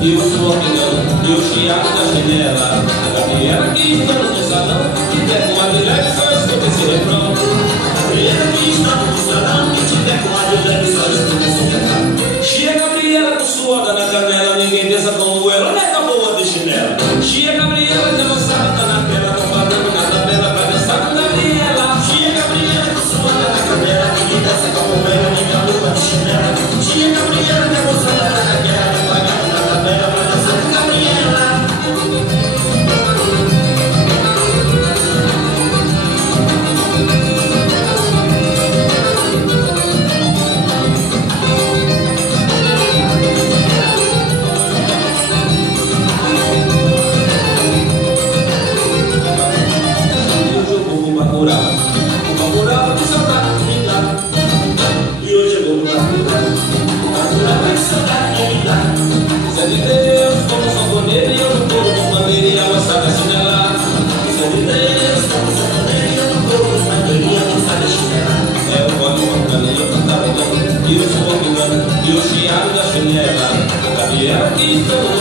E o suor pegando, e o chiado da janela. A Gabriela que está no salão, que der com a de leve, só escuta esse refrão. A Gabriela que está no salão, que te der com a de leve, só escuta esse refrão. Chia Gabriela com suor na canela, ninguém pensa como ela, nega boa de chinela. Chia Gabriela que não sabe, tá na tela, não batendo na tabela pra dançar com Gabriela. Chia Gabriela com suor na canela, ninguém pensa como ela, nega boa de chinela. Chia Gabriela que não sabe, tá na tela, não batendo na tabela pra dançar com Gabriela. O Bacurau de saudade me dá. E hoje eu vou no Bacurau. O Bacurau de saudade me dá. Zé de Deus, como sanfoneiro, e eu no couro do pandeiro e a moçada chinela. Zé de Deus, como sanfoneiro, e eu no couro do pandeiro e a moçada chinela. É o código cantando e eu cantava dando, e o suor pegando, e o chiado da chinela. A Gabriela que estou